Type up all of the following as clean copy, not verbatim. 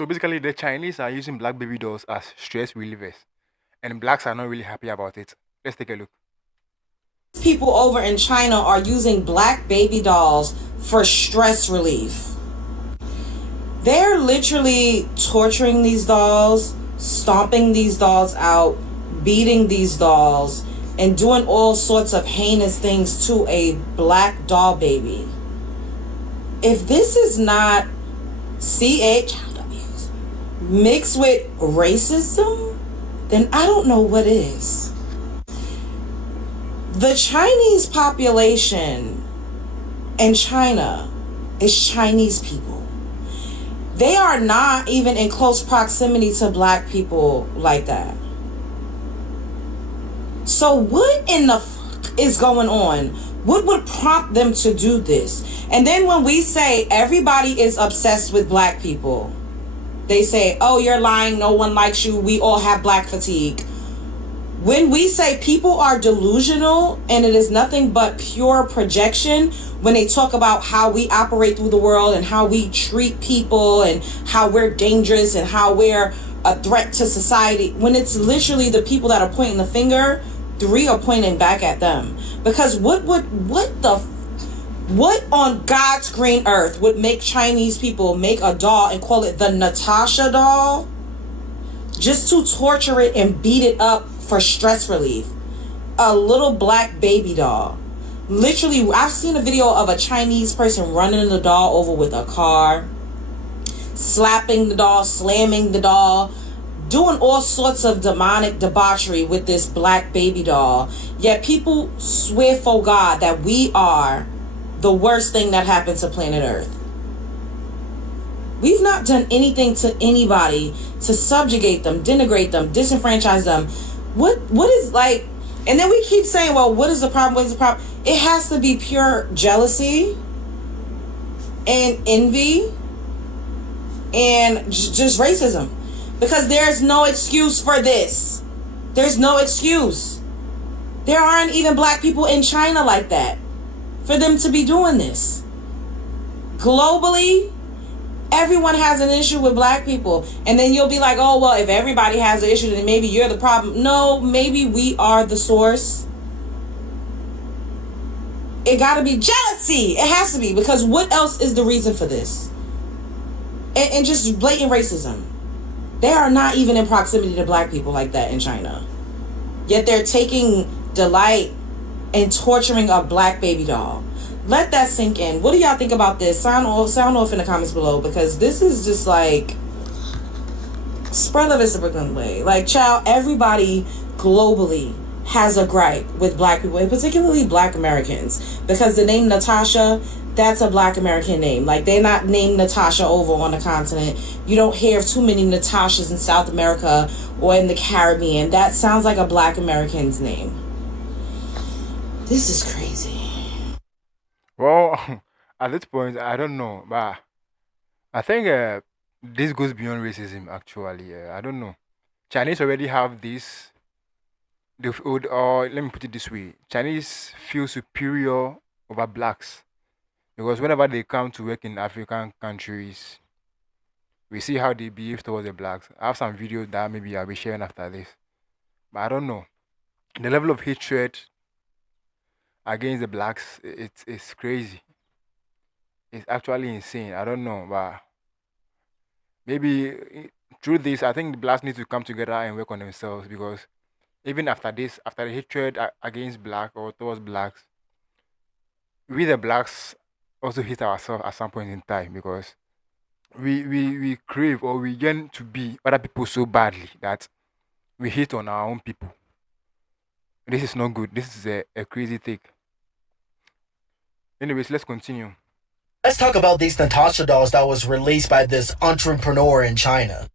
So basically, the Chinese are using black baby dolls as stress relievers, and blacks are not really happy about it. Let's take a look. People over in China are using black baby dolls for stress relief. They're literally torturing these dolls, stomping these dolls out, beating these dolls, and doing all sorts of heinous things to a black doll baby. If this is not CHWs mixed with racism, then I don't know what is. The Chinese population in China is Chinese people. They are not even in close proximity to black people like that. So what in the fuck is going on? What would prompt them to do this? And then when we say everybody is obsessed with black people, they say, oh, you're lying, no one likes you, we all have black fatigue. When we say people are delusional and it is nothing but pure projection, when they talk about how we operate through the world and how we treat people and how we're dangerous and how we're a threat to society, when it's literally the people that are pointing the finger, three are pointing back at them. Because what on God's green earth would make Chinese people make a doll and call it the Natasha doll just to torture it and beat it up for stress relief? A little black baby doll. Literally, I've seen a video of a Chinese person running the doll over with a car, slapping the doll, slamming the doll, doing all sorts of demonic debauchery with this black baby doll. Yet people swear for God that we are the worst thing that happened to planet Earth. We've not done anything to anybody to subjugate them, denigrate them, disenfranchise them. What is like, and then we keep saying, well, what is the problem? What is the problem? It has to be pure jealousy and envy and just racism. Because there's no excuse for this. There's no excuse. There aren't even black people in China like that for them to be doing this. Globally, everyone has an issue with black people. And then you'll be like, oh, well, if everybody has an issue, then maybe you're the problem. No, maybe we are the source. It gotta be jealousy. It has to be. Because what else is the reason for this? And just blatant racism. They are not even in proximity to black people like that in China. Yet they're taking delight in torturing a black baby doll. Let that sink in. What do y'all think about this? Sound off in the comments below, because this is just like spread love is the Brooklyn way. Like, child, everybody globally has a gripe with black people, and particularly black Americans, because the name Natasha, that's a black American name. Like, they're not named Natasha over on the continent. You don't hear of too many Natashas in South America or in the Caribbean. That sounds like a black American's name. This is crazy. Well, at this point, I don't know, but I think this goes beyond racism. Actually, I don't know. Chinese already have this. Or let me put it this way: Chinese feel superior over blacks because whenever they come to work in African countries, we see how they behave towards the blacks. I have some videos that maybe I'll be sharing after this, but I don't know. The level of hatred against the blacks, it's crazy. It's actually insane. I don't know, but maybe through this, I think the blacks need to come together and work on themselves because even after this, after the hatred against black or towards blacks, we the blacks also hate ourselves at some point in time because we crave or we yearn to be other people so badly that we hate on our own people. This is not good. This is a crazy thing. Anyways, let's continue. Let's talk about these Natasha dolls that was released by this entrepreneur in China.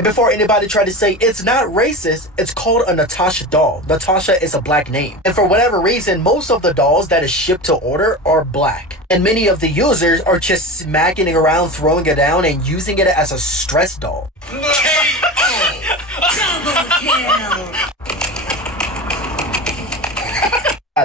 And before anybody try to say it's not racist, it's called a Natasha doll. Natasha is a black name. And for whatever reason, most of the dolls that is shipped to order are black. And many of the users are just smacking it around, throwing it down, and using it as a stress doll.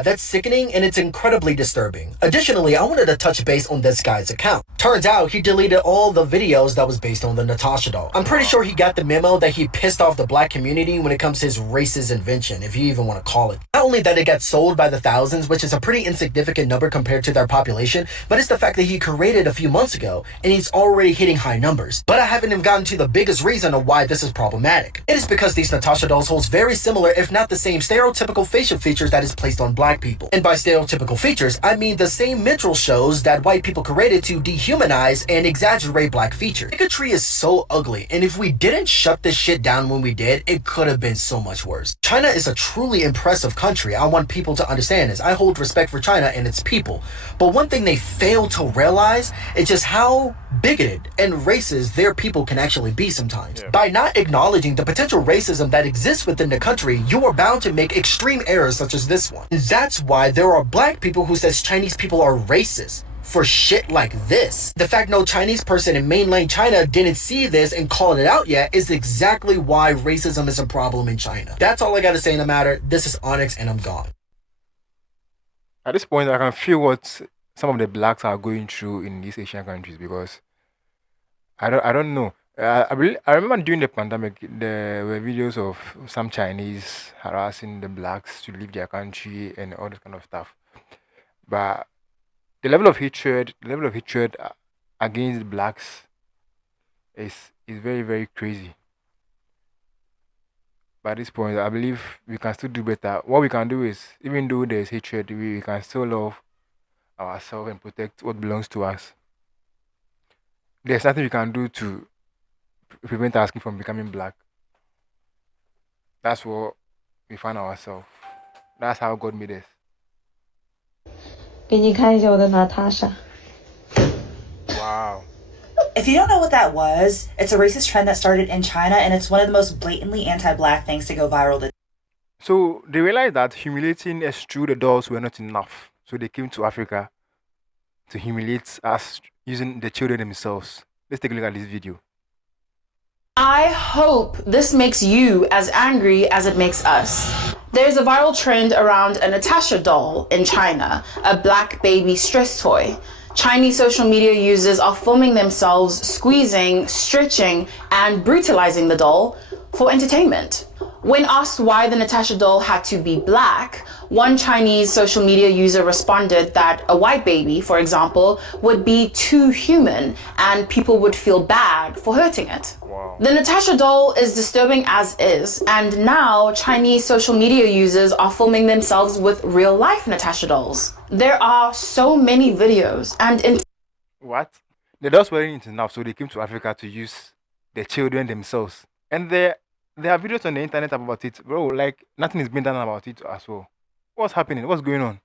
That's sickening and it's incredibly disturbing. Additionally, I wanted to touch base on this guy's account. Turns out he deleted all the videos that was based on the Natasha doll. I'm pretty sure he got the memo that he pissed off the black community when it comes to his racist invention, if you even want to call it. Not only that it got sold by the thousands, which is a pretty insignificant number compared to their population, but it's the fact that he created a few months ago and he's already hitting high numbers. But I haven't even gotten to the biggest reason of why this is problematic. It is because these Natasha dolls hold very similar, if not the same, stereotypical facial features that is placed on black people. And by stereotypical features, I mean the same mental shows that white people created to dehumanize and exaggerate black features. Bigotry is so ugly, and if we didn't shut this shit down when we did, it could have been so much worse. China is a truly impressive country. I want people to understand this. I hold respect for China and its people. But one thing they fail to realize is just how bigoted and racist their people can actually be sometimes. Yeah. By not acknowledging the potential racism that exists within the country, you are bound to make extreme errors such as this one. That's why there are black people who says Chinese people are racist for shit like this. The fact no Chinese person in mainland China didn't see this and call it out yet is exactly why racism is a problem in China. That's all I gotta say in the matter. This is Onyx and I'm gone. At this point, I can feel what some of the blacks are going through in these Asian countries because I don't know. I remember during the pandemic, there were videos of some Chinese harassing the blacks to leave their country and all this kind of stuff. But the level of hatred against blacks is very very crazy. But at this point, I believe we can still do better. What we can do is, even though there's hatred, we can still love ourselves and protect what belongs to us. There's nothing we can do to prevent our skin from becoming black. That's what we find ourselves. That's how God made us. 给你看一下我的 Natasha。 Wow. If you don't know what that was, it's a racist trend that started in China, and it's one of the most blatantly anti-black things to go viral. So they realized that humiliating us through the dolls were not enough. So they came to Africa to humiliate us using the children themselves. Let's take a look at this video. I hope this makes you as angry as it makes us. There's a viral trend around a Natasha doll in China, a black baby stress toy. Chinese social media users are filming themselves squeezing, stretching, and brutalizing the doll for entertainment. When asked why the Natasha doll had to be black, one Chinese social media user responded that a white baby, for example, would be too human and people would feel bad for hurting it. Wow. The Natasha doll is disturbing as is, and now Chinese social media users are filming themselves with real life Natasha dolls. There are so many videos and What? The dolls weren't enough, so they came to Africa to use the children themselves. And there are videos on the internet about it, bro. Like nothing is being done about it as well. What's happening? What's going on?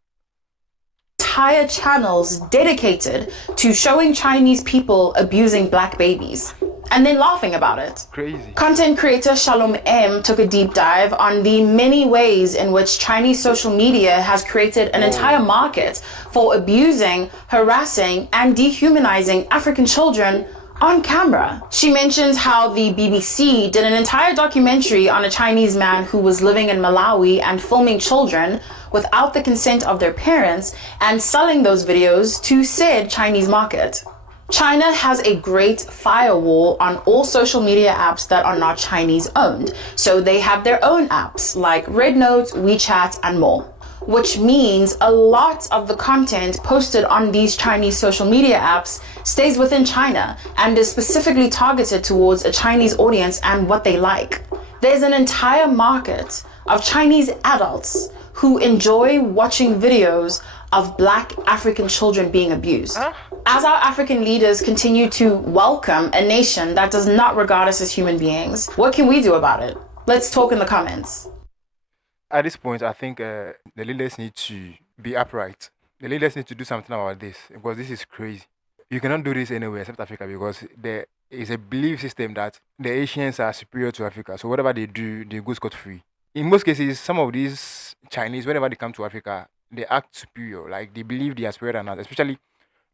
entire channels dedicated to showing Chinese people abusing black babies and then laughing about it. Crazy. Content creator Shalom M took a deep dive on the many ways in which Chinese social media has created an entire market for abusing, harassing, and dehumanizing African children on camera. She mentions how the BBC did an entire documentary on a Chinese man who was living in Malawi and filming children without the consent of their parents and selling those videos to said Chinese market. China has a great firewall on all social media apps that are not Chinese owned. So they have their own apps like RedNote, WeChat, and more. Which means a lot of the content posted on these Chinese social media apps stays within China and is specifically targeted towards a Chinese audience and what they like. There's an entire market of Chinese adults who enjoy watching videos of black African children being abused. As our African leaders continue to welcome a nation that does not regard us as human beings, what can we do about it? Let's talk in the comments. At this point, I think the leaders need to be upright. The leaders need to do something about this because this is crazy. You cannot do this anywhere except Africa because there is a belief system that the Asians are superior to Africa. So whatever they do, they go scot-free. In most cases, some of these Chinese, whenever they come to Africa, they act superior. Like they believe they are superior than us, especially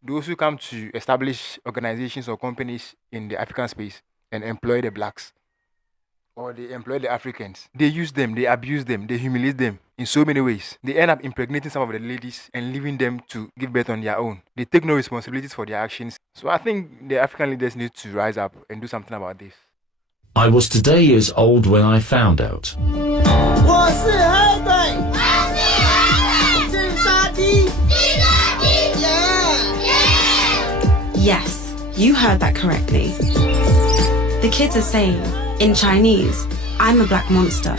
those who come to establish organizations or companies in the African space and employ the blacks. Or they employ the Africans. They use them, they abuse them, they humiliate them. in so many ways. They end up impregnating some of the ladies and leaving them to give birth on their own. They take no responsibilities for their actions. So I think the African leaders need to rise up and do something about this. I was today years old when I found out. Yes, you heard that correctly. The kids are saying, in Chinese, I'm a black monster.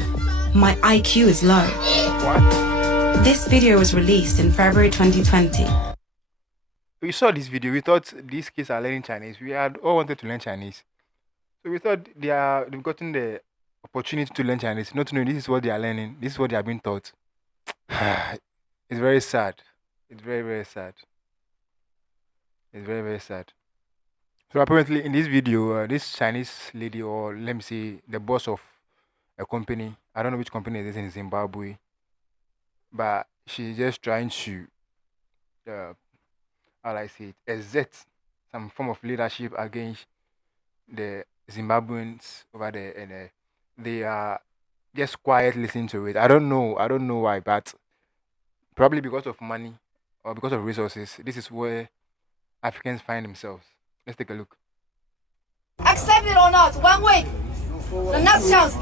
My IQ is low. What? This video was released in February 2020. We saw this video. We thought these kids are learning Chinese. We had all wanted to learn Chinese. So we thought they've gotten the opportunity to learn Chinese, not knowing this is what they are learning. This is what they are being taught. It's very sad. It's very, very sad. It's very, very sad. So apparently in this video, this Chinese lady, or let me say the boss of a company, I don't know which company it is in Zimbabwe, but she's just trying to, how I say it, exert some form of leadership against the Zimbabweans over there, and they are just quiet listening to it. I don't know why, but probably because of money or because of resources. This is where Africans find themselves. Let's take a look. Accept it or not, 1 week. The next chance,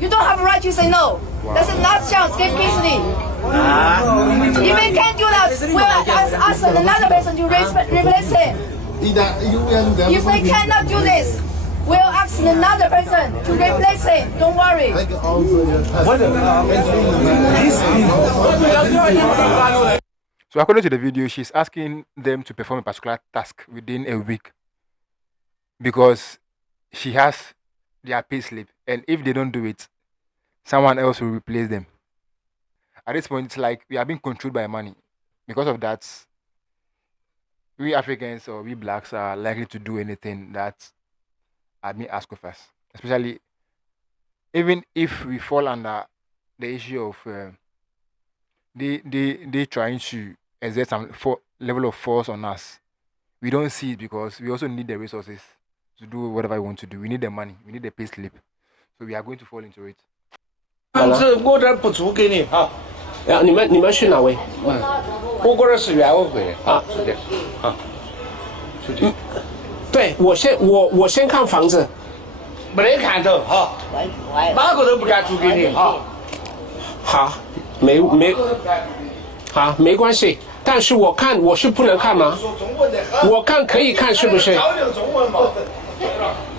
you don't have a right to say no. That's the last chance, give peacefully. If we can't do that, we'll ask another person to replace him. If we cannot do this, we'll ask another person to replace him. Don't worry. So according to the video, she's asking them to perform a particular task within a week because she has their pay slip, and if they don't do it, someone else will replace them. At this point, it's like we are being controlled by money. Because of that, we Africans or we blacks are likely to do anything that are being asked of us, especially even if we fall under the issue of they trying to exert some level of force on us. We don't see it because we also need the resources to do whatever we want to do. We need the money. We need the pay slip. So we are going to fall into it. 我这不租给你哈。你们是哪位？我这是原委会啊，是的，啊，是的。对，我先看房子，没得看头哈，哪个都不敢租给你哈。好，好，没关系。但是我是不能看吗？我看可以看是不是？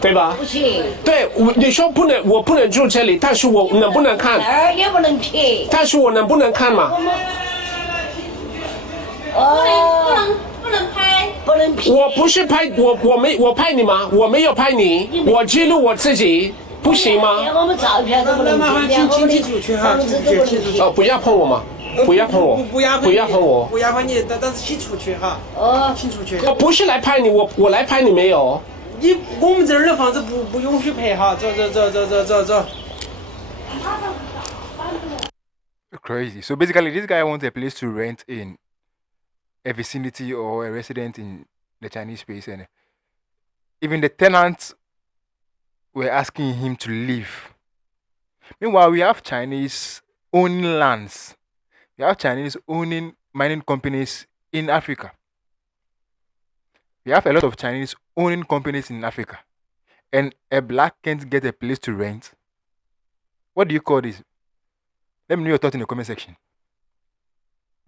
对吧？不行。对，你说不能，我不能住这里，但是我能不能看？哪儿也不能去。但是我能不能看嘛？不能拍，不能拍。我不是拍我拍你吗？我没有拍你，我记录我自己，不行吗？连我们照片都不能拍。请出去哈，请出去。哦，不要碰我嘛。不要碰我，不要碰我，不要碰你，但是请出去哈。请出去。我不是来拍你，我来拍你没有。我们这儿的房子不允许拍哈，走。Crazy. So basically, this guy wants a place to rent in a vicinity or a resident in the Chinese space, and even the tenants were asking him to leave. Meanwhile, we have Chinese owning lands. We have Chinese owning mining companies in Africa. We have a lot of Chinese owning companies in Africa. And a black can't get a place to rent. What do you call this? Let me know your thoughts in the comment section.